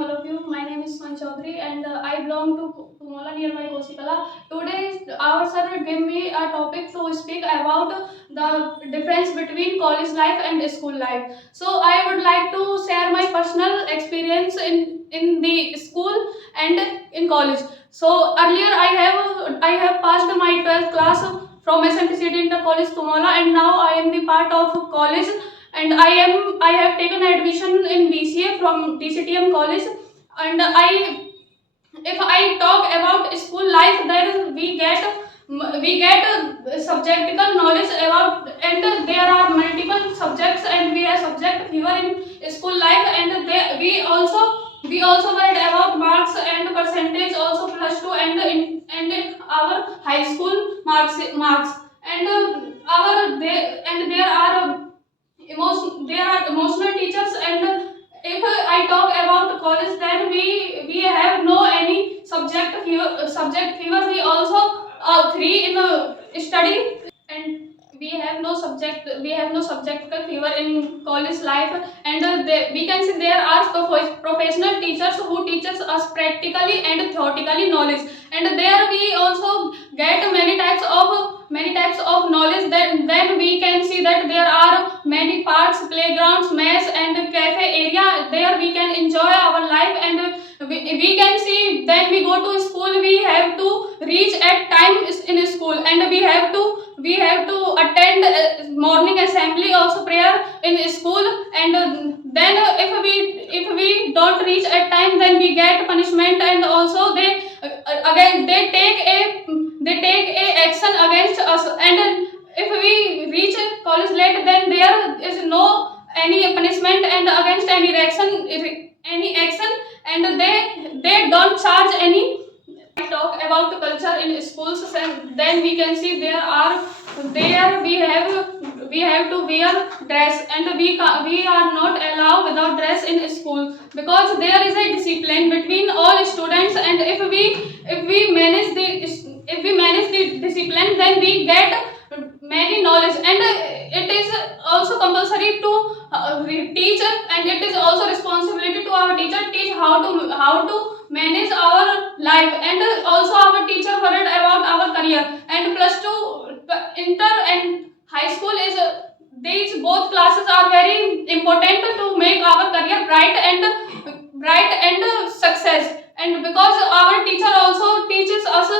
all of you. My name is Swan Chaudhary and I belong to Kumola nearby Kosikala. Today, our sir gave me a topic to speak about the difference between college life and school life. So, I would like to share my personal experience in the school and in college. So, earlier I have passed my 12th class from SMTCD Inter College Kumola, and now I am the part of college, and I have taken admission in BCA from DCTM college. And if I talk about school life, then we get subjectical knowledge about, and there are multiple subjects, and we have subject fever in school life, and we also read about marks and percentage also plus 2, and our high school marks, and there are there are emotional teachers. And if I talk about college, then we have no any subject fever. We also free in study, and we have no subject fever in college life. And we can see there are professional teachers who teaches us practically and theoretically knowledge, and there we also get many types of knowledge. Then we can see that there are many parks, playgrounds, mess, and cafe area. There we can enjoy our life, and we can see then we go to school. We have to reach at time in school, and we have to attend morning assembly, also prayer in school. And then if we don't reach at time, then we get punishment, and also again they take a action against us. And if we reach college late, then there is no any punishment and against any action, and they don't charge any. Talk about the culture in schools, and then we can see there we have to wear dress, and we are not allowed without dress in school, because there is a discipline between all students. And if we manage the discipline, then we get many knowledge. And it is also compulsory to teach, and it is also responsibility to our teacher teach how to manage our life. And also our teacher worried about our career. And plus 2, inter and high school is these both classes are very important to make our career bright and success. And because our teacher also teaches us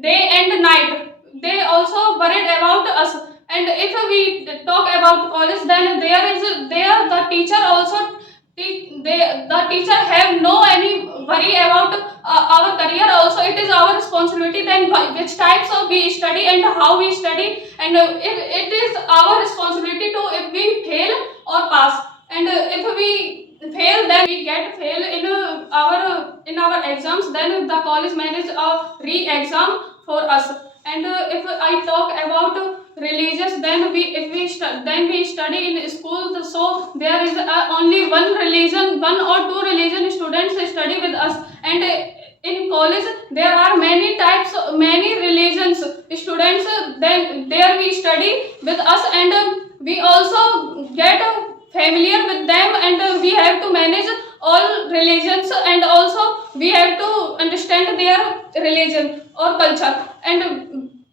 day and night, they also worried about us. And if we talk about college, then there the teacher also the teacher have no any worry about our career. Also, it is our responsibility then which types of we study and how we study. And it is our responsibility to if we fail or pass. And if we fail, then we get fail in our exams. Then the college manage a re-exam for us. And if I talk about religious, then we study in school. So there is only one religion, one or two religion students study with us. And in college there are many religions students. Then there we study with us, and we also get familiar with them, and we have to manage all religions, and also we have to understand their religion or culture. And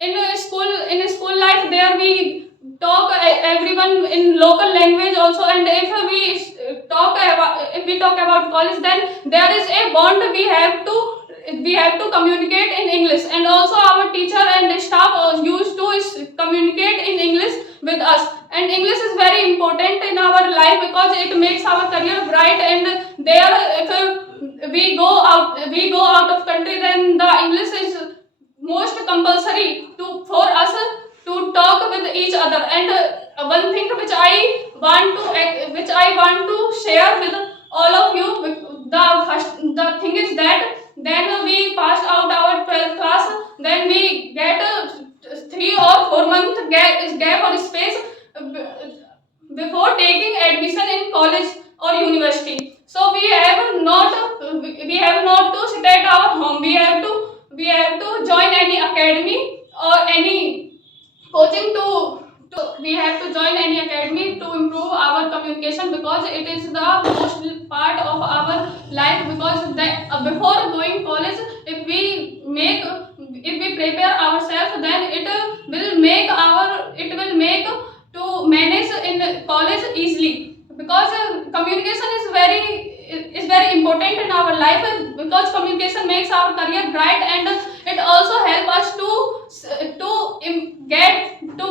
in school life, there we talk everyone in local language also. And if we talk about college, then there is a bond. We have to communicate in English, and also our teacher and staff used to communicate in English with us. And English is very important in our life, because it makes our career bright. And there, if we go out of country, then the English is most compulsory for us to talk with each other. And one thing which I want to share with all of you, the thing is that then we passed out our 12th class. Then we get 3 or 4 month gap or space before taking admission in college or university. So we have not to sit at our home. We have to join any academy or any coaching to We have to join any academy to improve our communication, because it is the most part of our life. Because before going college, if we prepare ourselves, then it will make to manage in college easily. Because communication is very important in our life, because communication makes our career bright, and it also help us to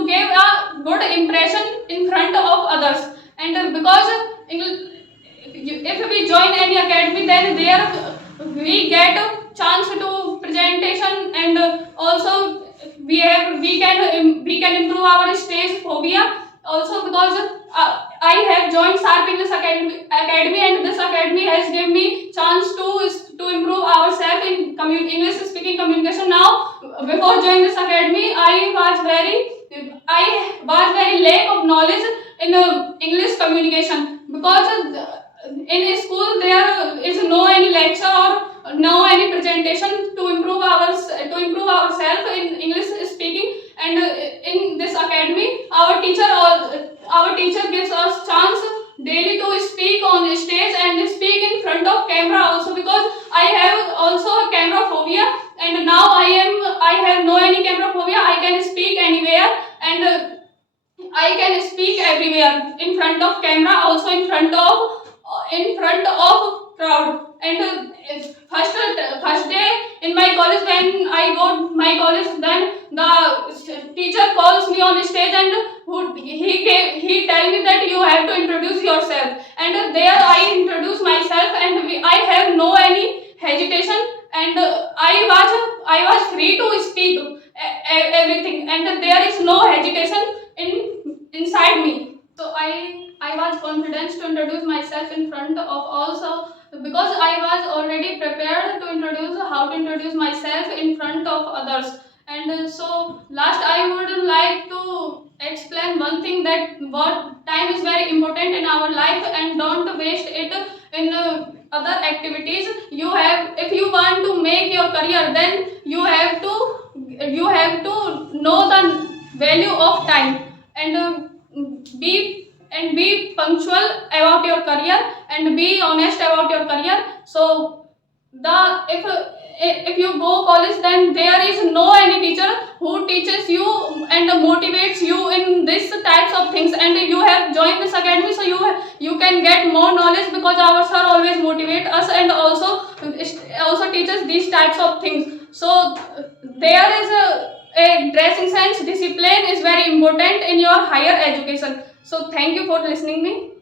give a good impression in front of others. And because if we join any academy, then there we get a chance to presentation, and also we can improve our stage phobia also. Because I have joined Sharp English Academy, and this academy has given me chance to improve ourselves in English speaking communication. Now, before joining this academy, I was very lack of knowledge in English communication, because in school there is no any lecture or no any presentation to improve ourselves in English speaking. And in this academy, our teacher gives us chance daily to speak on the stage and speak in front of camera also. Because I have also a camera phobia, and now I have no any camera phobia. I can speak anywhere, and I can speak everywhere, in front of camera, also in front of crowd. And first day in my college, when I go my college, then the teacher calls me on stage, and he tell me that you have to introduce yourself. And there I introduce myself, and I have no any hesitation, and I was free to speak everything, and there is no hesitation inside me. So I was confident to introduce myself in front of also, because I was already prepared to introduce how to introduce myself in front of others. And so last, I would like to explain one thing, that what time is very important in our life, and don't waste it in other activities. If you want to make your career, then you have to know the value of time, and be punctual about your career, and be honest about your career. So the if you go college, then there is no any teacher who teaches you and motivates you in this types of things. And you have joined this academy, so you can get more knowledge, because our sir always motivate us, and also teaches these types of things. So there is a dressing sense discipline is very important in your higher education. So thank you for listening me.